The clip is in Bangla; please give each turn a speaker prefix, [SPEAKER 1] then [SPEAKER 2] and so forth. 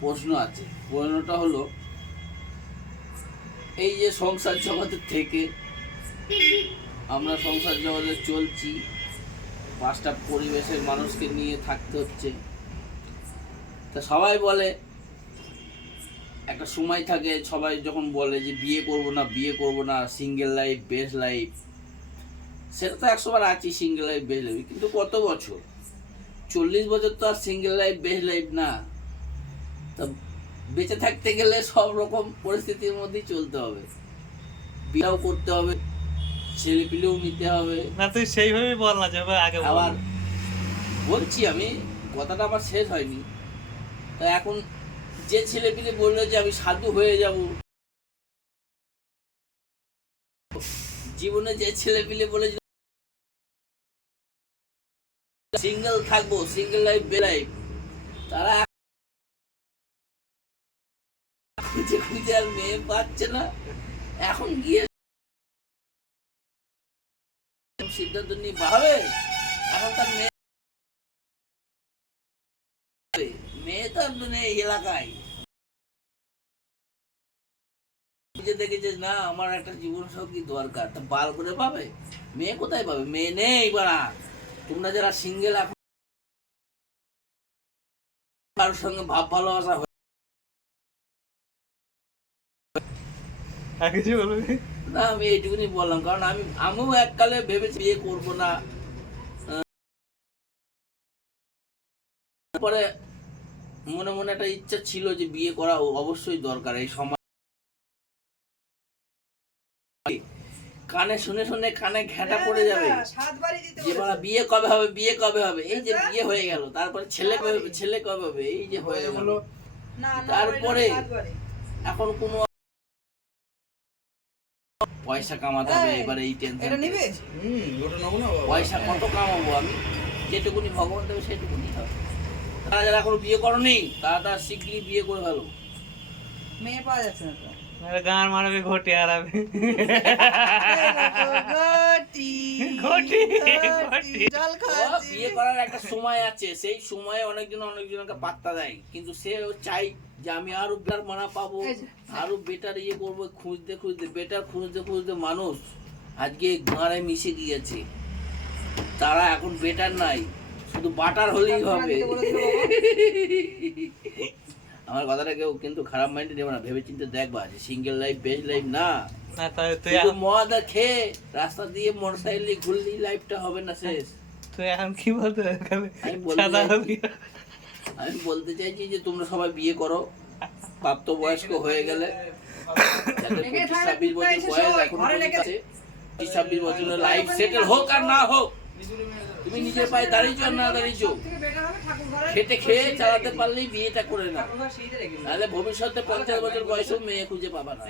[SPEAKER 1] প্রশ্ন আছে। প্রশ্নটা হলো, এই যে সংসার জগতের থেকে আমরা সংসার জগতে চলছি, পাঁচটা পরিবেশের মানুষকে নিয়ে থাকতে হচ্ছে। তা সবাই বলে, একটা সময় থাকে, সবাই যখন বলে যে বিয়ে করব না, বিয়ে করব না সিঙ্গেল লাইফ বেস্ট লাইফ সেটা তো একশো বার আছি সিঙ্গেল লাইফ বেস্ট লাইফ কিন্তু কত বছর? চল্লিশ বছর তো আর সিঙ্গেল লাইফ বেস্ট লাইফ না। বেঁচে থাকতে গেলে সব রকম পরিস্থিতির মধ্যেই চলতে হবে। বিয়েও করতে হবে ছেলে পিলেও নিতে হবে।
[SPEAKER 2] না তুই সেইভাবেই বল না যেভাবে আগে
[SPEAKER 1] আবার বলছি আমি কথাটা আমার শেষ হয়নি। তা এখন যে ছেলে পিলে বলল যে আমি সাধু হয়ে যাব জীবনে যে ছেলে পিলে বলে সিঙ্গেল থাকব সিঙ্গেল লাইফ বেলাইফ তারা খুঁজে খুঁজে আর মেয়ে পাচ্ছে না। এখন গিয়ে সিদ্ধান্ত নিয়ে বাড়াবে এখন তার মেয়ে মেয়ে তো আর নেই এলাকায়। নিজে দেখে যে না, আমার একটা জীবন সঙ্গী দরকার, তা বাল করে পাবে? মেয়ে কোথায় পাবে? মেয়ে নেই বাড়া তোমরা যারা সিঙ্গেল এখন, কারোর সঙ্গে ভাব ভালোবাসা
[SPEAKER 2] আর কিছু বলবি?
[SPEAKER 1] না আমি এইটুকুনি বললাম কারণ আমি আমিও এককালে ভেবেছি বিয়ে করব না। তারপরে মনে মনে একটা ইচ্ছা ছিল যে বিয়ে করা অবশ্যই দরকার এই সময়। কানে শুনে শুনে কানে ঘেঁটা পড়ে যাবে। যে বলা বিয়ে কবে হবে বিয়ে কবে হবে? এই যে বিয়ে হয়ে গেল তারপরে ছেলে কবে হবে ছেলে কবে হবে? এই যে হয়ে গেল। তারপরে এখন কোনো পয়সা কামাতে হবে এবারে এই টেনশন পয়সা কত কামাবো আমি? যেটুকুনি ভগবান দেবে সেটুকুনি হবে। তারা যারা এখনও বিয়ে করনি তারা তার শিগগিরই বিয়ে করে ফেলো।
[SPEAKER 3] মেয়ে পাওয়া যাচ্ছে না তো।
[SPEAKER 2] গান মারবে ঘটে
[SPEAKER 3] ঘটি
[SPEAKER 2] ঘটি,
[SPEAKER 3] ঘটি, জল খাচ্ছি।
[SPEAKER 1] বিয়ে করার একটা সময় আছে। সেই সময়ে অনেকজন অনেকজনকে পাত্তা দেয়। কিন্তু সে চাই যে আমি আরও বেটার মানা পাবো আরও বেটার ইয়ে করব খুঁজতে খুঁজতে বেটার খুঁজতে খুঁজতে মানুষ আজকে গাঁড়ে মিশে গিয়েছে। তারা এখন বেটার নাই শুধু বাটার হলেই হবে। আমার কথাটা কেউ কিন্তু খারাপ মাইন্ডে নেবে না ভেবে চিন্তে দেখবা যে সিঙ্গেল লাইফ বেস্ট লাইফ না। মদ খেয়ে রাস্তা দিয়ে মোটরসাইকেল ঘুরলেই লাইফটা হবে না শেষ।
[SPEAKER 2] তুই এখন কি বলতে
[SPEAKER 1] আমি
[SPEAKER 2] হবি
[SPEAKER 1] আমি বলতে চাইছি যে তোমরা সবাই বিয়ে করো। প্রাপ্ত বয়স্ক হয়ে গেলে। ছাব্বিশ বছর বয়স এখন পঁচিশ ছাব্বিশ বছরের লাইফ সেটেল হোক আর না হোক। তুমি নিজের পায়ে দাঁড়িয়েছো আর না দাঁড়িয়েছো খেটে খেয়ে চালাতে পারলেই বিয়েটা করে না। তাহলে ভবিষ্যতে পঞ্চাশ বছর বয়সেও মেয়ে খুঁজে পাবা না।